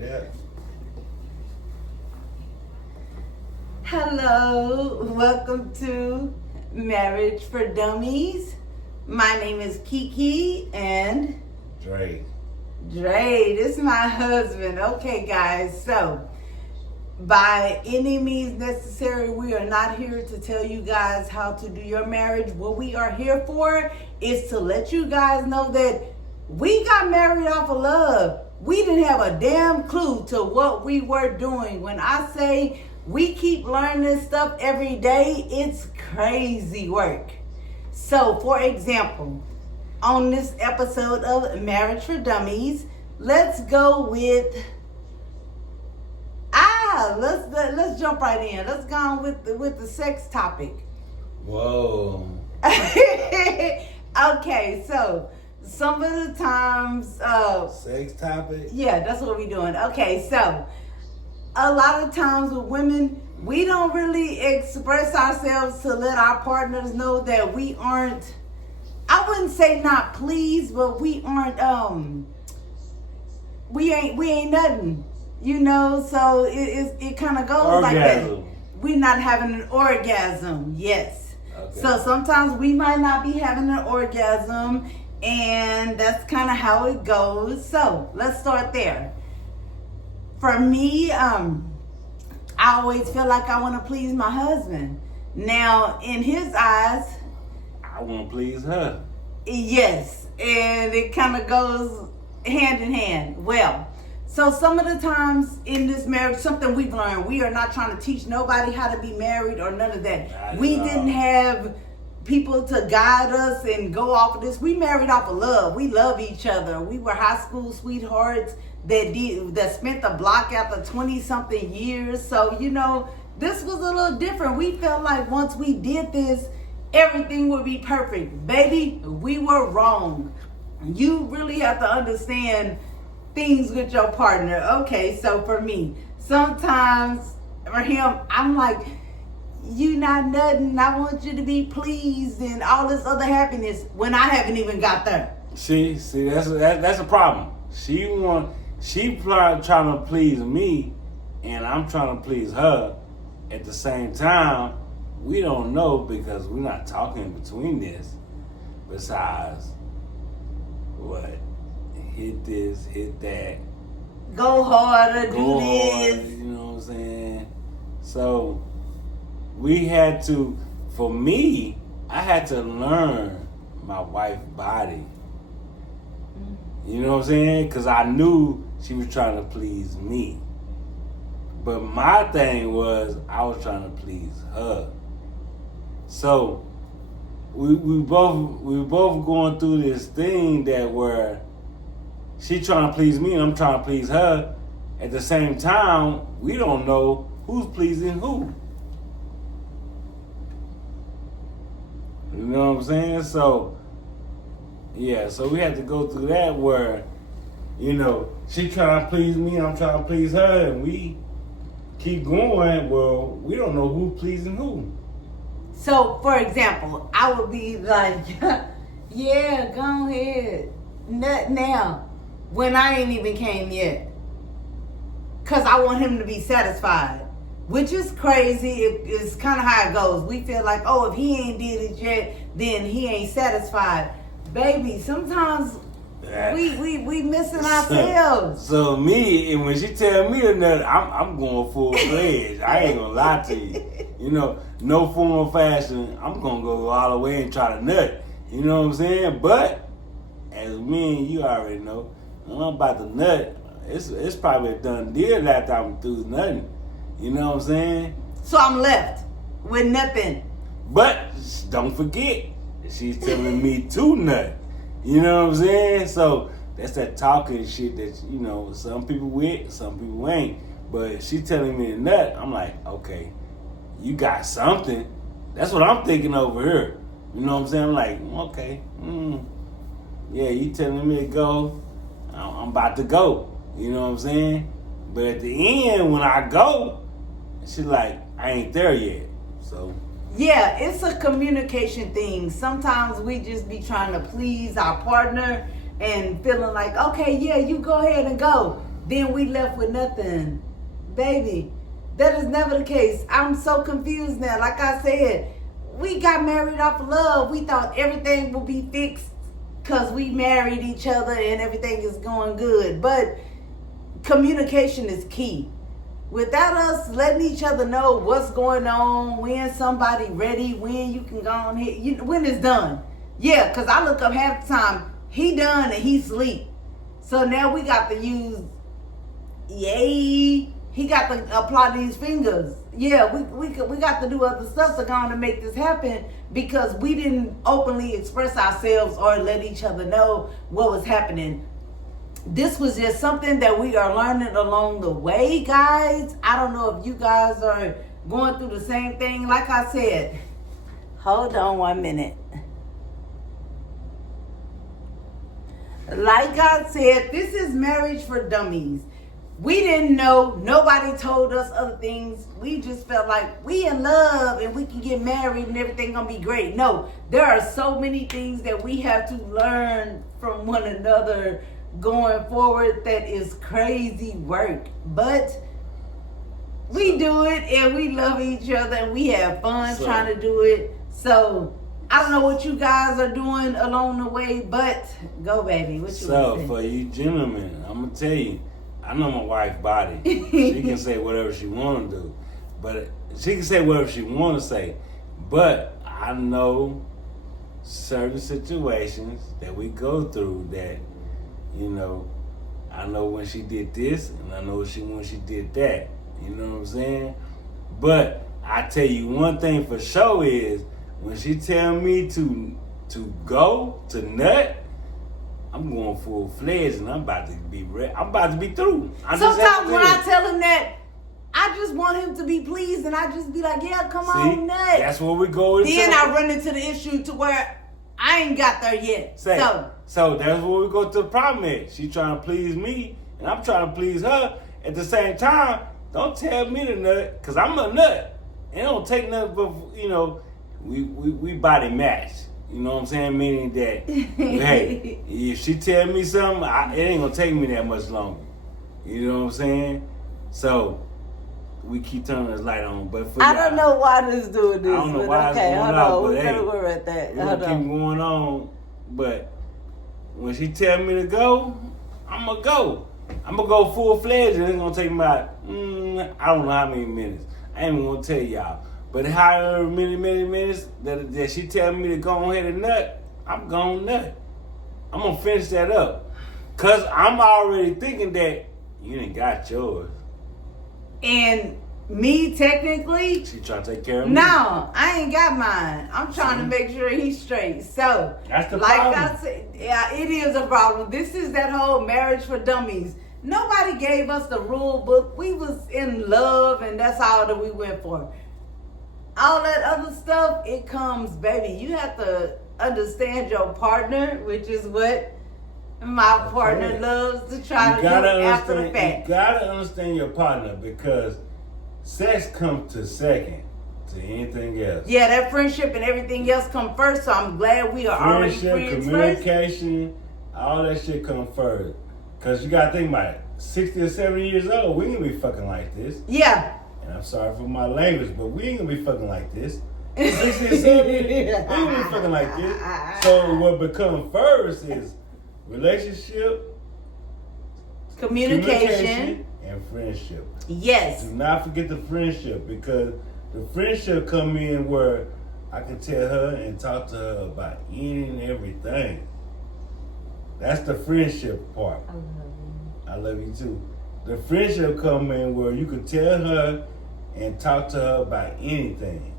that. Hello, welcome to Marriage for Dummies. My name is Kiki and Dre. This is my husband. Okay, guys, so by any means necessary, we are not here to tell you guys how to do your marriage. What we are here for is to let you guys know that we got married off of love. We didn't have a damn clue to what we were doing. When I say we keep learning this stuff every day, it's crazy work. So, for example, on this episode of Marriage for Dummies, let's go with let's jump right in. Let's go on with the sex topic. Whoa. Okay, so some of the times Sex topic? yeah, that's what we're doing. Okay, so a lot of times with women, we don't really express ourselves to let our partners know that we aren't, I wouldn't say not pleased, but we aren't we ain't nothing, you know. So it kind of goes orgasm. like that. We're not having an orgasm. Yes. Okay. So sometimes we might not be having an orgasm, and that's kind of how it goes. So let's start there. For me, I always feel like I want to please my husband. Now, in his eyes, I want to please her. yes, and it kind of goes hand in hand. Well, so some of the times in this marriage, something we've learned, we are not trying to teach nobody how to be married or none of that. We didn't have people to guide us and go off of this. We married off of love. We love each other. We were high school sweethearts that spent the block after 20-something years. So, you know, this was a little different. We felt like once we did this, everything would be perfect. Baby, we were wrong. You really have to understand things with your partner. Okay, so for me, sometimes for him, I'm like, you not nothing. I want you to be pleased and all this other happiness when I haven't even got there. See, that's a problem. She trying to please me, and I'm trying to please her. At the same time, we don't know because we're not talking between this. Besides, what? Hit this, hit that. Go harder, Go do hard, this. you know what I'm saying? So we had to, for me, I had to learn my wife's body. You know what I'm saying? Because I knew she was trying to please me. But my thing was, I was trying to please her. So we both going through this thing that where she trying to please me and I'm trying to please her. At the same time, we don't know who's pleasing who. You know what I'm saying? So, yeah, so we had to go through that where, you know, she trying to please me, I'm trying to please her, and we keep going. Well, we don't know who's pleasing who. So, for example, I would be like, yeah, go ahead. Nut now. When I ain't even came yet. Because I want him to be satisfied. Which is crazy. It's kind of how it goes. We feel like, oh, if he ain't did it yet, then he ain't satisfied. Baby, sometimes we missing ourselves. So me, and when she tell me to nut, I'm going full fledged. I ain't gonna lie to you. You know, no form or fashion, I'm gonna go all the way and try to nut. You know what I'm saying? But as me and you already know, when I'm about to nut, it's probably a done deal after I'm through nutting. You know what I'm saying? So I'm left with nothing. But don't forget, she's telling me to nut. You know what I'm saying? So that's that talking shit that, you know, some people with, some people ain't. But she telling me to nut, I'm like, okay, you got something. That's what I'm thinking over here. You know what I'm saying? I'm like, okay, yeah, you telling me to go, I'm about to go. You know what I'm saying? But at the end, when I go, she's like, I ain't there yet. So Yeah, it's a communication thing. Sometimes we just be trying to please our partner and feeling like, okay, yeah, you go ahead and go. then we left with nothing. Baby, that is never the case. I'm so confused now. Like I said, we got married off of love. We thought everything would be fixed because we married each other and everything is going good. But communication is key. Without us letting each other know what's going on, when somebody ready, when you can go on here, when it's done. Yeah, because I look up half the time, he done and he sleep. So now we got to use, yay, he got to apply these fingers. Yeah, we got to do other stuff to go on to make this happen because we didn't openly express ourselves or let each other know what was happening. This was just something that we are learning along the way, guys. I don't know if you guys are going through the same thing. Like I said, hold on 1 minute. Like I said, this is Marriage for Dummies. We didn't know. Nobody told us other things. We just felt like we in love and we can get married and everything gonna be great. No, there are so many things that we have to learn from one another going forward that is crazy work. But we do it and we love each other and we have fun trying to do it. So I don't know what you guys are doing along the way, but go, baby. What you So for you gentlemen, I'm gonna tell you, I know my wife's body. She can say whatever she want to do, but she can say whatever she want to say. But I know certain situations that we go through that, you know, I know when she did this and I know when she did that. You know what I'm saying? But I tell you one thing for sure is when she tell me to go to nut, I'm going full fledged and I'm about to be ready. I'm about to be through. Sometimes when I tell him that, I just want him to be pleased and I just be like, yeah, come on, nut. That's where we go into. Then I run into the issue to where I ain't got there yet. So that's where we go to the problem at. She trying to please me and I'm trying to please her. At the same time, don't tell me to nut, because I'm a nut. It don't take nothing but, you know, we body match. You know what I'm saying? Meaning that, hey, if she tell me something, it ain't gonna take me that much longer. You know what I'm saying? So we keep turning this light on. But for I don't know why this doing this. I don't know why it's going on. We're But hey, worry at that. we're gonna keep going on. But when she tell me to go, I'm gonna go. I'm gonna go full fledged, and it's gonna take me about I don't know how many minutes. I ain't even gonna tell y'all. But however many minutes that she tell me to go ahead and nut, I'm gonna nut. I'm gonna finish that up. Cause I'm already thinking that you done got yours. And me, technically, she trying to take care of me. No, I ain't got mine. I'm trying to make sure he's straight. So, that's the like problem. I said, yeah, it is a problem. This is that whole Marriage for Dummies. Nobody gave us the rule book. We was in love, and that's all that we went for. All that other stuff, it comes, baby. You have to understand your partner, which is what my partner loves to try to do after the fact. You gotta understand your partner, because sex comes to second to anything else. Yeah, that friendship and everything else come first, so I'm glad we are already friends. Communication, all that shit come first. Because you gotta think about it. 60 or 70 years old, we ain't gonna be fucking like this. Yeah. And I'm sorry for my language, but we ain't gonna be fucking like this. 60 or 70, we ain't gonna be fucking like this. So what becomes first is relationship, communication, and friendship. Yes. Do not forget the friendship, because the friendship come in where I can tell her and talk to her about any and everything. That's the friendship part. I love you. I love you too. The friendship come in where you can tell her and talk to her about anything.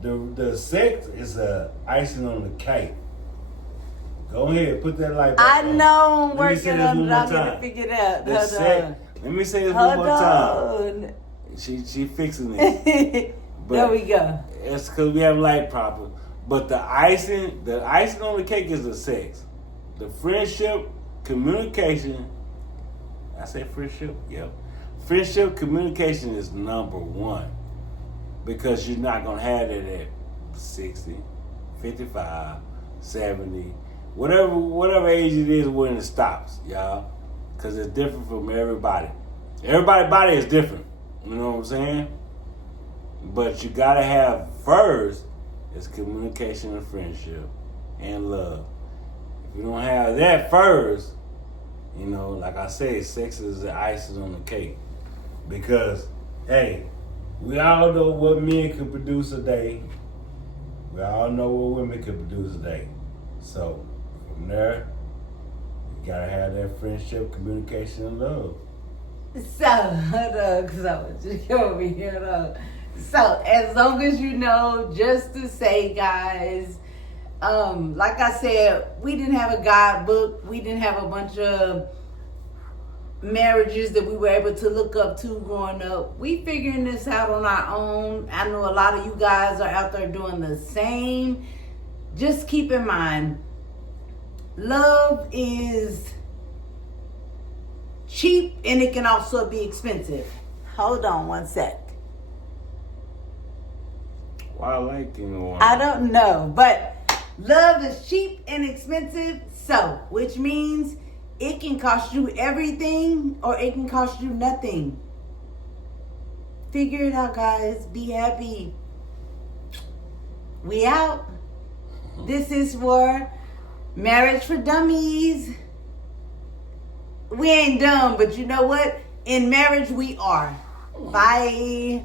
The sex is a icing on the cake. Go ahead, put that light back on. I know I'm working on it. I'm gonna figure it out. Let me say this one more time. She fixing it. There we go. It's because we have light proper. But the icing on the cake is the sex. The friendship, communication. I say friendship? Yep. Friendship, communication is number one. Because you're not going to have that at 60, 55, 70, whatever age it is when it stops, y'all. because it's different from everybody. Everybody's body is different. You know what I'm saying? But you gotta have first is communication and friendship and love. If you don't have that first, you know, like I say, sex is the icing on the cake. Because, hey, we all know what men can produce a day. We all know what women can produce a day. So, from there, you gotta have that friendship, communication, and love. So, hold on, because I want you to come over here. Hold on. So, as long as you know, just to say, guys, like I said, we didn't have a guidebook. We didn't have a bunch of marriages that we were able to look up to growing up. We figuring this out on our own. I know a lot of you guys are out there doing the same. Just keep in mind, love is cheap and it can also be expensive. Hold on one sec. Why liking I don't know, but love is cheap and expensive, so which means it can cost you everything or it can cost you nothing. Figure it out, guys. Be happy. We out. This is for Marriage for Dummies. We ain't dumb, but you know what? In marriage, we are. Bye.